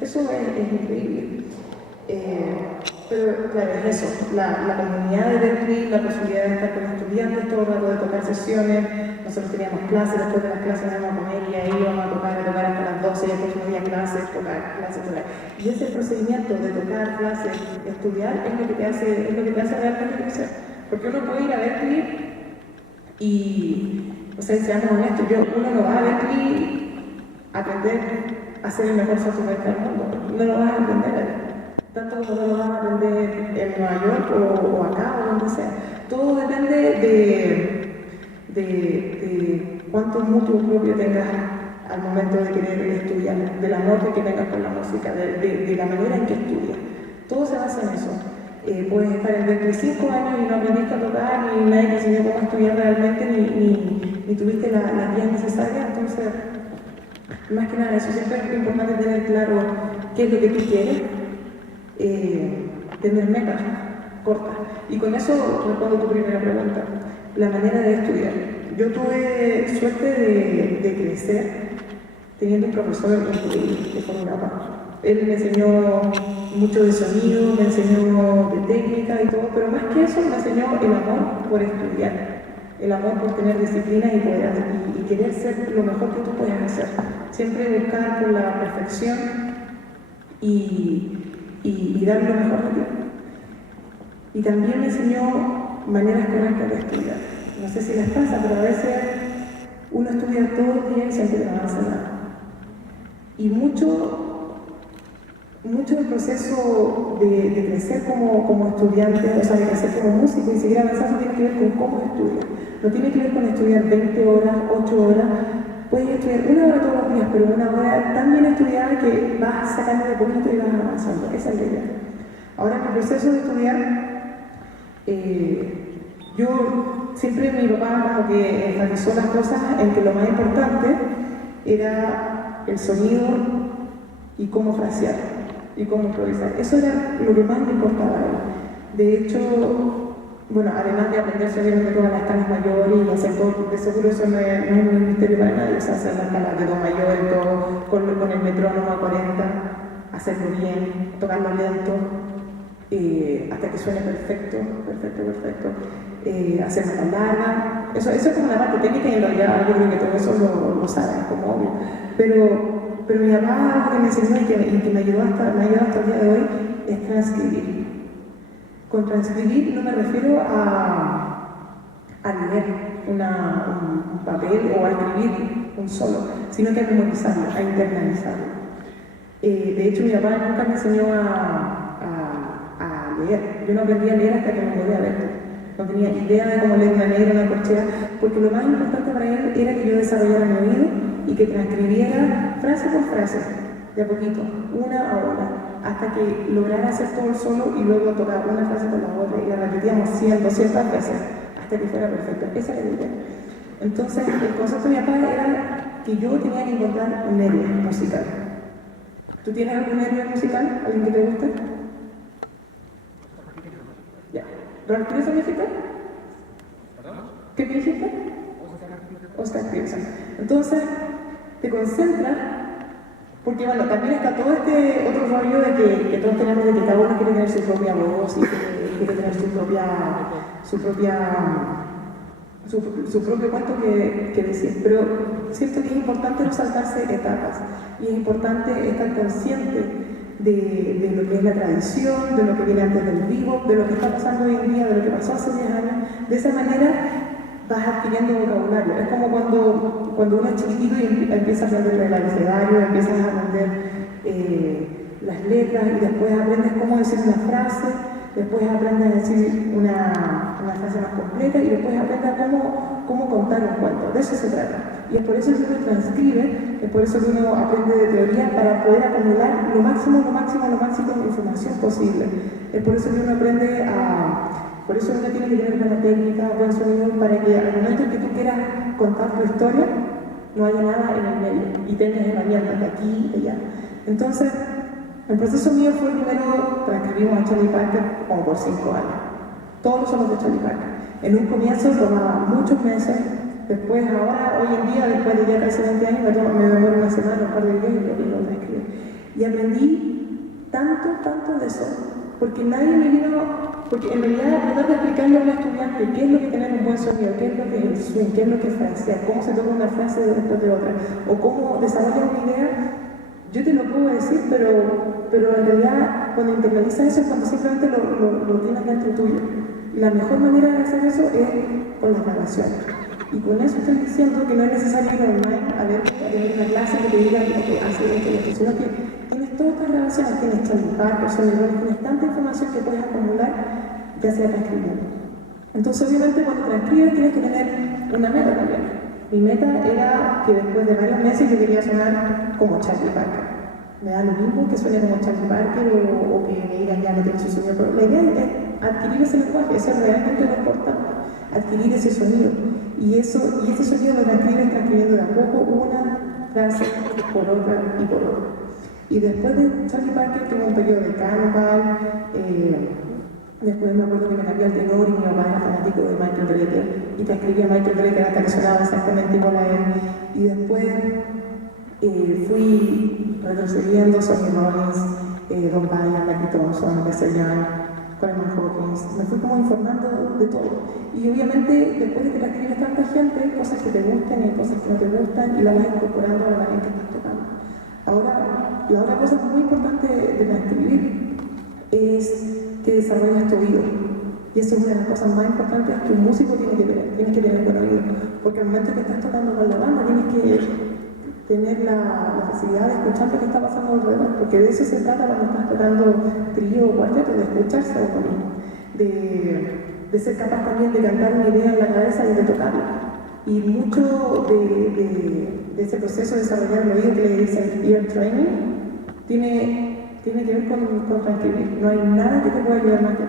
Eso es increíble. Pero claro, es eso, la comunidad de Berkeley, la posibilidad de estar con estudiantes todo el rato, de tocar sesiones. Nosotros teníamos clases, después de las clases íbamos a comer y ahí íbamos a tocar hasta las 12 y el próximo día clases, tocar. Y ese procedimiento de tocar, clases, estudiar, es lo que te hace realmente crecer. Porque uno puede ir a Berkeley y, o sea, seamos honestos, uno no va a Berkeley a aprender a ser el mejor software del mundo, no lo vas a aprender ahí. Tanto como no lo vas a aprender en Nueva York o acá o donde sea. Todo depende de cuánto mutuo propio tengas al momento de querer estudiar, del amor que tengas por la música, de la manera en que estudias. Todo se basa en eso. Puedes estar en Berkeley 5 años y no aprendiste a tocar, ni nadie te enseñó cómo estudiar realmente, ni tuviste las guías necesarias. Entonces, más que nada, eso siempre es importante tener claro qué es lo que tú quieres. Tener metas cortas. Y con eso respondo tu primera pregunta, la manera de estudiar. Yo tuve suerte de crecer teniendo un profesor increíble, que fue mi papá. Él me enseñó mucho de sonido, me enseñó de técnica y todo, pero más que eso me enseñó el amor por estudiar, el amor por tener disciplina y querer ser lo mejor que tú puedes hacer. Siempre buscar por la perfección y dar lo mejor de ti. Y también me enseñó maneras correctas de estudiar. No sé si les pasa, pero a veces uno estudia todo el día y siempre no avanza nada. Y mucho del proceso de crecer como estudiante, o sea, de crecer como músico y seguir avanzando, tiene que ver con cómo estudias. No tiene que ver con estudiar 20 horas, 8 horas. Puedes estudiar 1 hora todos los días, pero 1 hora tan bien estudiada que vas sacando de poquito y vas avanzando. Esa es la idea. Ahora, en el proceso de estudiar, yo siempre mi papá como que enfatizó las cosas en que lo más importante era el sonido y cómo frasear y cómo improvisar. Eso era lo que más me importaba a él. De hecho, bueno, además de aprender obviamente todas las escalas mayores y hacer todo, de seguro eso no es un misterio para nadie, o sea, hacer las escalas de do mayor y todo, con el metrónomo a 40, hacerlo bien, tocarlo lento, hasta que suene perfecto, hacer una larga. Eso es como la parte técnica y en realidad yo creo que todo eso lo saben, como obvio. Pero mi papá algo que me enseñó y que me ayudó hasta el día de hoy es transcribir. Con transcribir no me refiero a leer un papel o a escribir un solo, sino que a memorizarlo, a internalizarlo. De hecho, mi papá nunca me enseñó a leer. Yo no aprendí a leer hasta que me mudé a Berkeley. No tenía idea de cómo leer una negra, una corchea, porque lo más importante para él era que yo desarrollara mi oído y que transcribiera frase por frase, de a poquito, una a una, hasta que lograra hacer todo el solo y luego tocar una frase por la otra y la repetíamos 100, 200 veces hasta que fuera perfecta. Esa era la idea. Entonces, el concepto de mi papá era que yo tenía que encontrar un nervio musical. ¿Tú tienes algún nervio musical? ¿Alguien que te guste? Ya. ¿Ron Pearson significa? ¿Qué dijiste? Oscar Pearson. Entonces, te concentras, porque bueno, también está todo este otro rollo de que todos tenemos de que cada uno quiere tener su propia voz y quiere tener su propio cuento que decir. Pero cierto que es importante no saltarse etapas y es importante estar consciente de lo que es la tradición, de lo que viene antes del vivo, de lo que está pasando hoy en día, de lo que pasó hace 10 años. De esa manera vas adquiriendo vocabulario. Es como cuando uno es chiquitito y empieza a aprender el abecedario, empiezas a aprender las letras y después aprendes cómo decir una frase, después aprendes a decir una frase más completa y después aprendes cómo contar un cuento. De eso se trata. Y es por eso que uno transcribe, es por eso que uno aprende de teoría para poder acumular lo máximo de información posible. Es por eso que uno aprende por eso uno tiene que tener buena técnica, buen sonido, para que al momento en que tú quieras contar tu historia, no haya nada en el medio y tengas herramientas de aquí y allá. Entonces, el proceso mío fue primero transcribimos a Charlie Parker como por 5 años. Todos los solos de Charlie Parker. En un comienzo tomaba muchos meses, después ahora, hoy en día, después de ya casi 20 años, me demoro una semana, un par de días y lo transcribo. Y aprendí tanto de eso, porque nadie me vino, porque en realidad tratar de explicarle a un estudiante qué es lo que es tener un buen sonido, qué es lo que es el swing, qué es lo que es frasear, cómo se toca una frase después de otra, o cómo desarrollar una idea, yo te lo puedo decir, pero en realidad cuando internalizas eso es cuando simplemente lo tienes dentro tuyo. Y la mejor manera de hacer eso es con las grabaciones. Y con eso estoy diciendo que no es necesario ir online a ver, a tener una clase que te diga lo que hace esto, sino que tienes todas estas grabaciones, tienes Charlie Parker, tienes tanta información que puedes acumular, ya sea transcribiendo. Entonces, obviamente, cuando transcribes tienes que tener una meta también. Mi meta era que después de varios meses yo quería sonar como Charlie Parker. Me da lo mismo que suene como Charlie Parker o que me digan ya no tiene su sonido, pero la idea es adquirir ese lenguaje, eso es realmente lo importante, adquirir ese sonido. Y ese sonido lo transcribiendo de a poco, una frase por otra y por otra. Y después de Charlie Parker tuve un periodo de Carnival, después me acuerdo que me cambié al tenor y mi papá era fanático de Michael Brecker y transcribía a Michael Brecker hasta que sonaba exactamente igual a él. Y después fui retrocediendo Sonny Rollins, Don Bryan, Lucky Thompson, Lester Young, Coleman Hawkins, me fui como informando de todo. Y obviamente después de que transcribes tanta gente, hay cosas que te gustan y hay cosas que no te gustan y las vas incorporando a la manera que estás tocando. Ahora, la otra cosa muy importante de transcribir es que desarrollas tu oído. Y eso es una de las cosas más importantes que un músico tiene que tener buen oído. Porque al momento que estás tocando con la banda tienes que tener la facilidad de escuchar lo que está pasando alrededor, porque de eso se trata cuando estás tocando trío o cuarteto, de escucharse a uno mismo, de ser capaz también de cantar una idea en la cabeza y de tocarla. Y mucho de ese proceso de desarrollar el oído que le dicen ear training tiene que ver con transcribir. No hay nada que te pueda ayudar más que